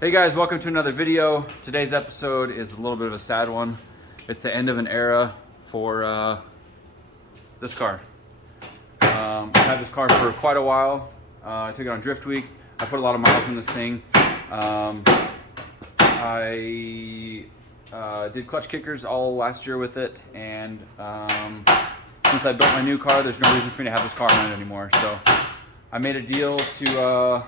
Hey guys, welcome to another video. Today's episode is a little bit of a sad one. It's the end of an era for this car. I've had this car for quite a while. I took it on Drift Week. I put a lot of miles in this thing. I did Klutch Kickers all last year with it, and since I built my new car, there's no reason for me to have this car on it anymore. So I made a deal to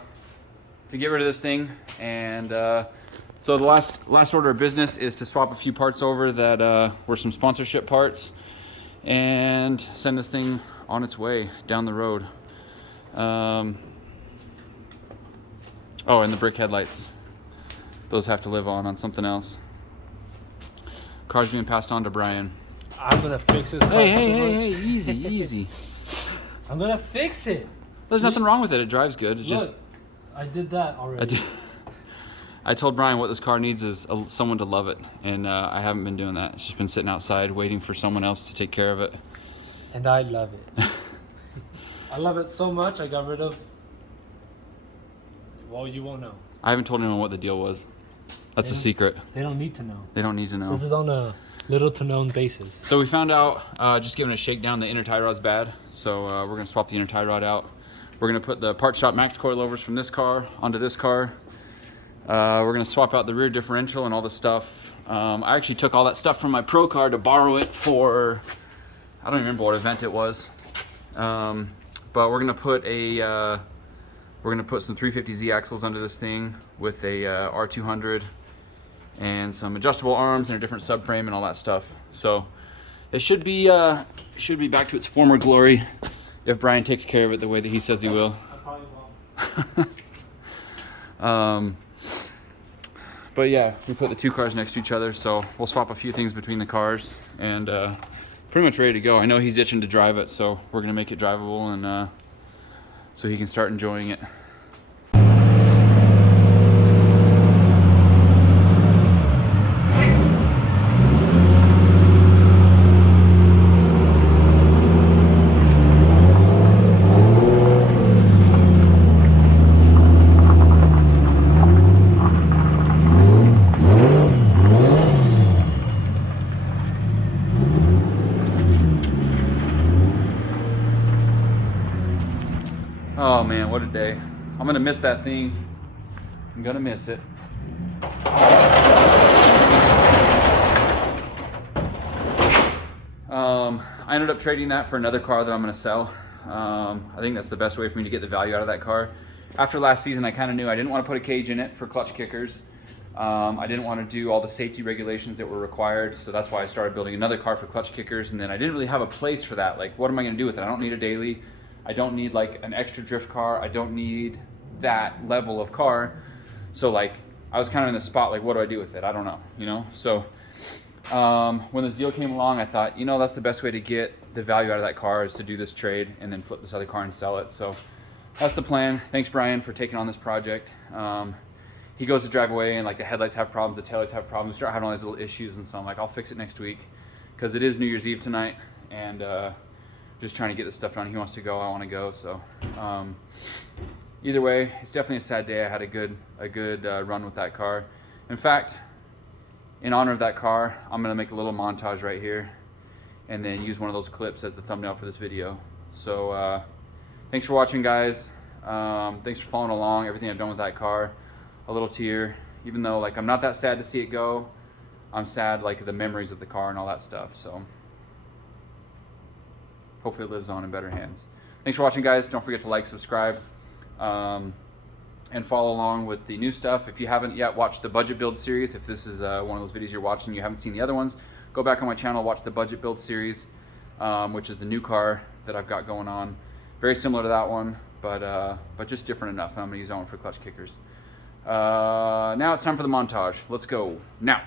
get rid of this thing, and so the last order of business is to swap a few parts over that were some sponsorship parts, and send this thing on its way down the road. Oh, and the brick headlights, those have to live on something else. Car's being passed on to Brian. I'm gonna fix this car. Hey, easy. I'm gonna fix it. There's nothing wrong with it. It drives good. It's just I did that already. I told Brian what this car needs is someone to love it, and I haven't been doing that. It's just been sitting outside waiting for someone else to take care of it. And I love it. I love it so much I got rid of. Well, you won't know. I haven't told anyone what the deal was. That's a secret. They don't need to know. They don't need to know. This is on a little to known basis. So we found out, just giving a shakedown, the inner tie rod's bad. So we're gonna swap the inner tie rod out. We're gonna put the Part Shop max coilovers from this car onto this car. We're gonna swap out the rear differential and all the stuff. I actually took all that stuff from my pro car to borrow it for, I don't remember what event it was. But we're gonna put some 350Z axles under this thing with a R200 and some adjustable arms and a different subframe and all that stuff. So it should be back to its former glory if Brian takes care of it the way that he says he will. I probably won't. But yeah, we put the two cars next to each other, so we'll swap a few things between the cars, and pretty much ready to go. I know he's itching to drive it, so we're gonna make it drivable, and so he can start enjoying it. Oh man, what a day. I'm gonna miss that thing. I'm gonna miss it. I ended up trading that for another car that I'm gonna sell. I think that's the best way for me to get the value out of that car. After last season, I kind of knew I didn't want to put a cage in it for Klutch Kickers. I didn't want to do all the safety regulations that were required, so that's why I started building another car for Klutch Kickers, and then I didn't really have a place for that. Like, what am I gonna do with it? I don't need a daily. I don't need like an extra drift car. I don't need that level of car. So like, I was kind of in the spot, like, what do I do with it? I don't know, you know? So when this deal came along, I thought, you know, that's the best way to get the value out of that car is to do this trade and then flip this other car and sell it. So that's the plan. Thanks, Brian, for taking on this project. He goes to drive away and like the headlights have problems, the taillights have problems, we start having all these little issues, and so I'm like, I'll fix it next week because it is New Year's Eve tonight, and just trying to get this stuff done. He wants to go, I want to go. So either way, it's definitely a sad day. I had a good run with that car. In fact, in honor of that car, I'm gonna make a little montage right here and then use one of those clips as the thumbnail for this video. So thanks for watching, guys. Thanks for following along, everything I've done with that car. A little tear, even though like I'm not that sad to see it go. I'm sad like the memories of the car and all that stuff. So hopefully it lives on in better hands. Thanks for watching, guys. Don't forget to like, subscribe, and follow along with the new stuff. If you haven't yet watched the budget build series, if this is one of those videos you're watching and you haven't seen the other ones, go back on my channel, watch the budget build series, which is the new car that I've got going on. Very similar to that one, but just different enough. I'm gonna use that one for Klutch Kickers. Now it's time for the montage. Let's go now.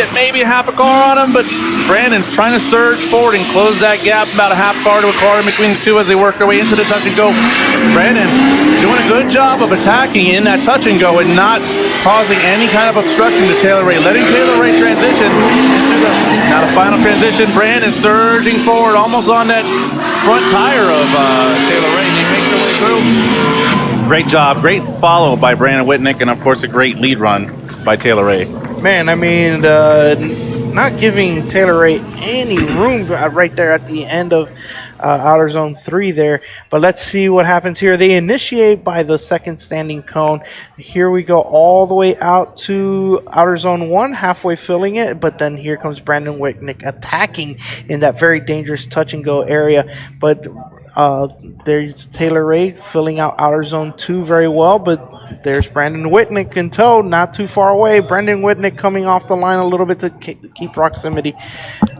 get maybe half a car on him, but Brandon's trying to surge forward and close that gap, about a half car to a car in between the two as they work their way into the touch and go. Brandon doing a good job of attacking in that touch and go and not causing any kind of obstruction to Taylor Ray, letting Taylor Ray transition into now the final transition. Brandon surging forward almost on that front tire of Taylor Ray. They make their way through. Great job, great follow by Brandon Whitnick, and of course a great lead run by Taylor Ray. Man, I mean, not giving Taylor Ray any room right there at the end of outer zone 3 there. But let's see what happens here. They initiate by the second standing cone. Here we go all the way out to outer zone 1, halfway filling it. But then here comes Brandon Whitnick attacking in that very dangerous touch and go area. But there's Taylor Ray filling out outer zone 2 very well, but there's Brandon Whitnick in tow, not too far away. Brandon Whitnick coming off the line a little bit to keep proximity.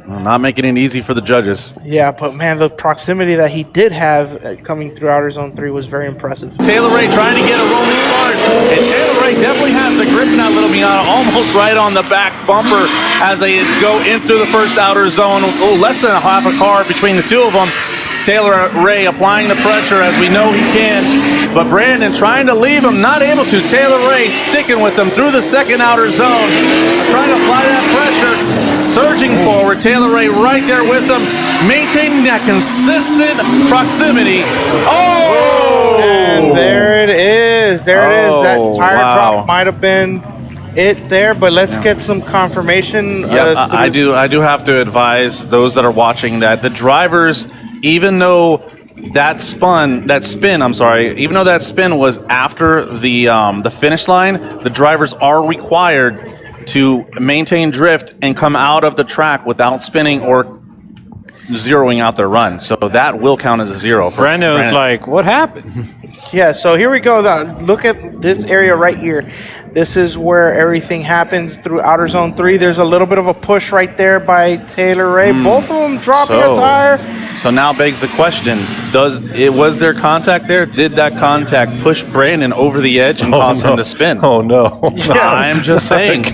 Well, not making it easy for the judges. Yeah, but man, the proximity that he did have coming through outer zone 3 was very impressive. Taylor Ray trying to get a rolling start, and Taylor Ray definitely has the grip in that little Miata, almost right on the back bumper as they go into the first outer zone. Oh, less than a half a car between the two of them. Taylor Ray applying the pressure as we know he can, but Brandon trying to leave him, not able to. Taylor Ray sticking with them through the second outer zone, trying to apply that pressure, surging forward. Taylor Ray right there with them, maintaining that consistent proximity. Oh! And there it is. There it is. That tire drop might have been it there, but let's get some confirmation. Yeah, I do have to advise those that are watching that the drivers, even though that spin was after the finish line, the drivers are required to maintain drift and come out of the track without spinning or zeroing out their run. So that will count as a zero. Brandon was like, what happened? Yeah, so here we go. Look at this area right here. This is where everything happens through outer zone 3. There's a little bit of a push right there by Taylor Ray. Both of them dropping a tire. So now begs the question, was there contact there? Did that contact push Brandon over the edge and cause him to spin? Oh, no. Yeah. I'm just saying.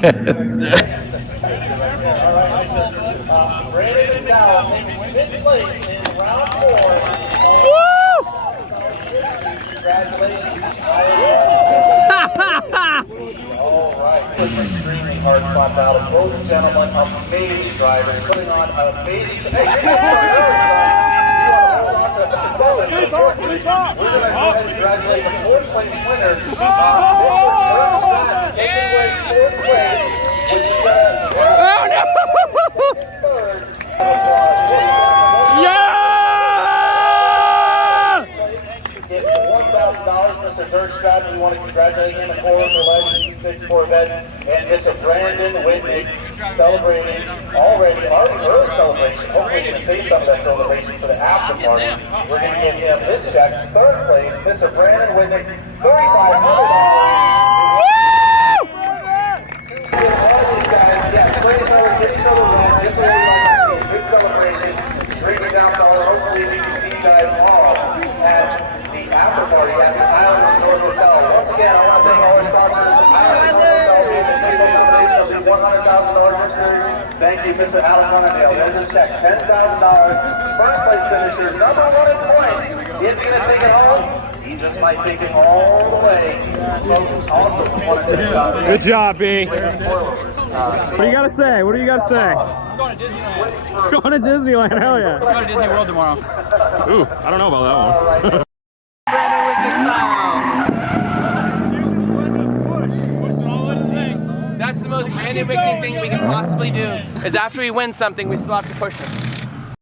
Extremely hard fought battle. Both gentlemen, amazing drivers, putting on amazing. We're going to go ahead and congratulate the fourth place winner. We want to congratulate him and Corey for lighting the C6 Corvette and Mr. Brandon Whitnick celebrating already early celebration. Hopefully we can save some of that celebration for the after party. We're going to give him this check. Third place, Mr. Brandon Whitnick, $3,500. Good celebration. $3,000. Hopefully we can see you guys all at the after party at the Island Resort Hotel. Once again, I want to thank all our sponsors. Island Resort Hotel being the big celebration of the $100,000 World Series. Thank you, Mr. Alan Monadale. There's a check, $10,000. First place finishers, number 1 in points. He's going to take it home. He just might take it all the way. Folks, also want to take Good job, B. What do you got to say? What do you got to say? I'm going to Disneyland. Going to Disneyland, hell yeah. Let's go to Disney World tomorrow. Ooh, I don't know about that one. That's the most Brandon Whitney thing we can possibly do, is after we win something, we still have to push him.